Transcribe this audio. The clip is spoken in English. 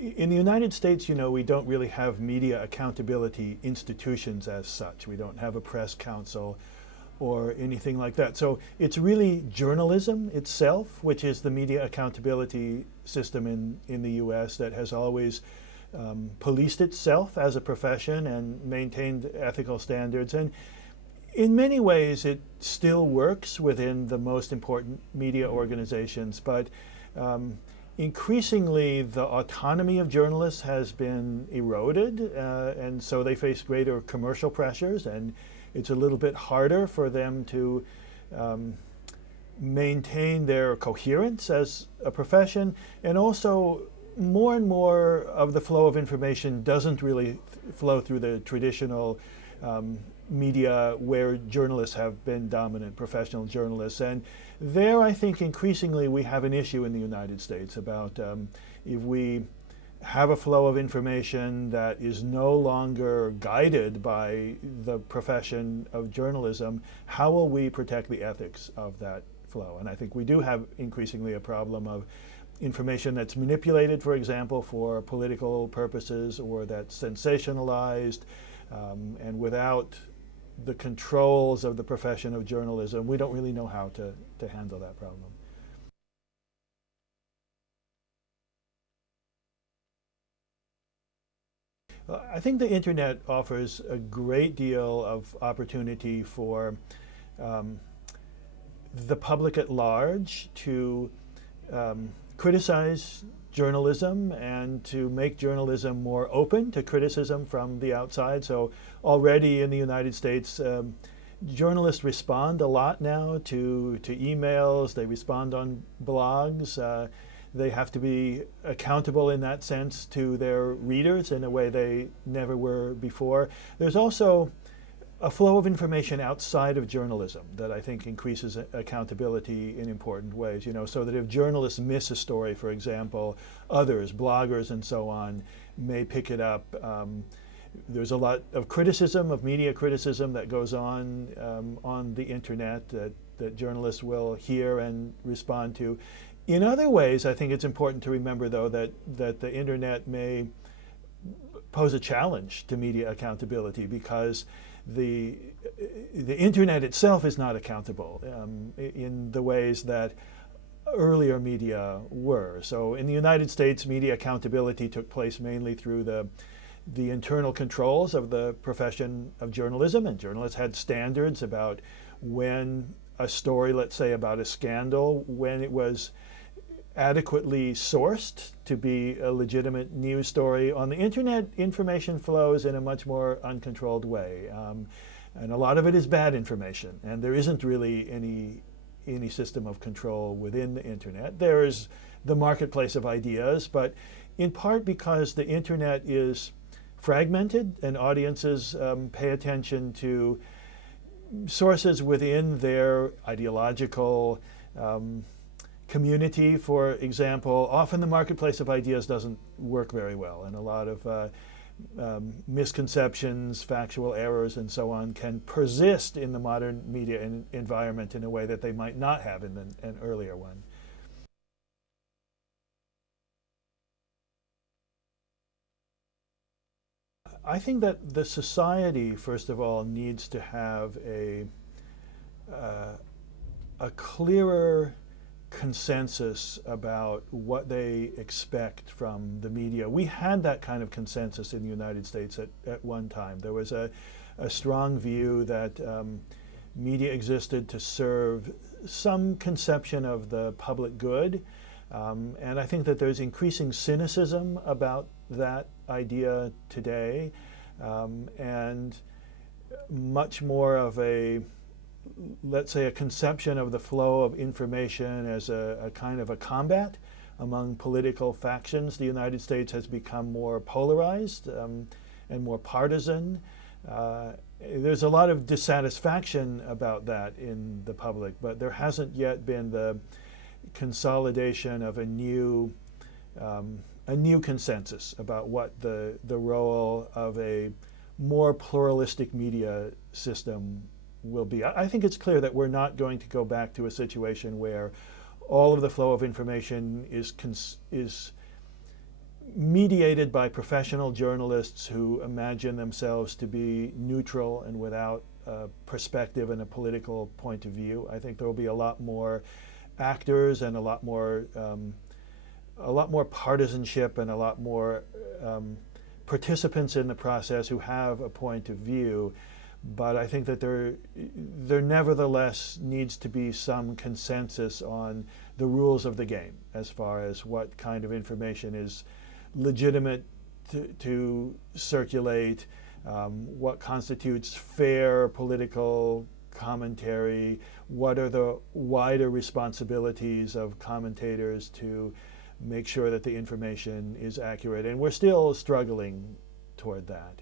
In the United States, we don't really have media accountability institutions as such. We don't have a press council or anything like that. So it's really journalism itself, which is the media accountability system in the US that has always policed itself as a profession and maintained ethical standards. And in many ways, it still works within the most important media organizations, but increasingly the autonomy of journalists has been eroded, and so they face greater commercial pressures, and it's a little bit harder for them to maintain their coherence as a profession. And also, more and more of the flow of information doesn't really flow through the traditional media where journalists have been dominant, professional journalists. And there, I think, increasingly we have an issue in the United States about if we have a flow of information that is no longer guided by the profession of journalism, how will we protect the ethics of that flow? And I think we do have increasingly a problem of information that's manipulated, for example, for political purposes, or that's sensationalized, and without the controls of the profession of journalism, we don't really know how to handle that problem. I think the internet offers a great deal of opportunity for the public at large to criticize journalism and to make journalism more open to criticism from the outside. So already in the United States, journalists respond a lot now to emails, they respond on blogs. They have to be accountable in that sense to their readers in a way they never were before. There's also a flow of information outside of journalism that I think increases accountability in important ways, so that if journalists miss a story, for example, others, bloggers and so on, may pick it up. There's a lot of criticism, of media criticism that goes on the internet that journalists will hear and respond to. In other ways, I think it's important to remember, though, that the internet may pose a challenge to media accountability, because the internet itself is not accountable in the ways that earlier media were. So in the United States, media accountability took place mainly through the internal controls of the profession of journalism, and journalists had standards about when a story, let's say about a scandal, when it was adequately sourced to be a legitimate news story. On the internet, information flows in a much more uncontrolled way, and a lot of it is bad information, and there isn't really any system of control within the internet. There's the marketplace of ideas, but in part because the internet is fragmented and audiences pay attention to sources within their ideological community, for example. Often the marketplace of ideas doesn't work very well, and a lot of misconceptions, factual errors, and so on can persist in the modern media environment in a way that they might not have in an earlier one. I think that the society, first of all, needs to have a clearer consensus about what they expect from the media. We had that kind of consensus in the United States at one time. There was a strong view that media existed to serve some conception of the public good, and I think that there's increasing cynicism about that idea today, and much more of a, let's say, a conception of the flow of information as a kind of a combat among political factions. The United States has become more polarized and more partisan. There's a lot of dissatisfaction about that in the public, but there hasn't yet been the consolidation of a new consensus about what the role of a more pluralistic media system will be. I think it's clear that we're not going to go back to a situation where all of the flow of information is mediated by professional journalists who imagine themselves to be neutral and without a perspective and a political point of view. I think there will be a lot more actors and a lot more partisanship and a lot more participants in the process who have a point of view. But I think that there nevertheless needs to be some consensus on the rules of the game as far as what kind of information is legitimate to circulate, what constitutes fair political commentary, what are the wider responsibilities of commentators to make sure that the information is accurate. And we're still struggling toward that.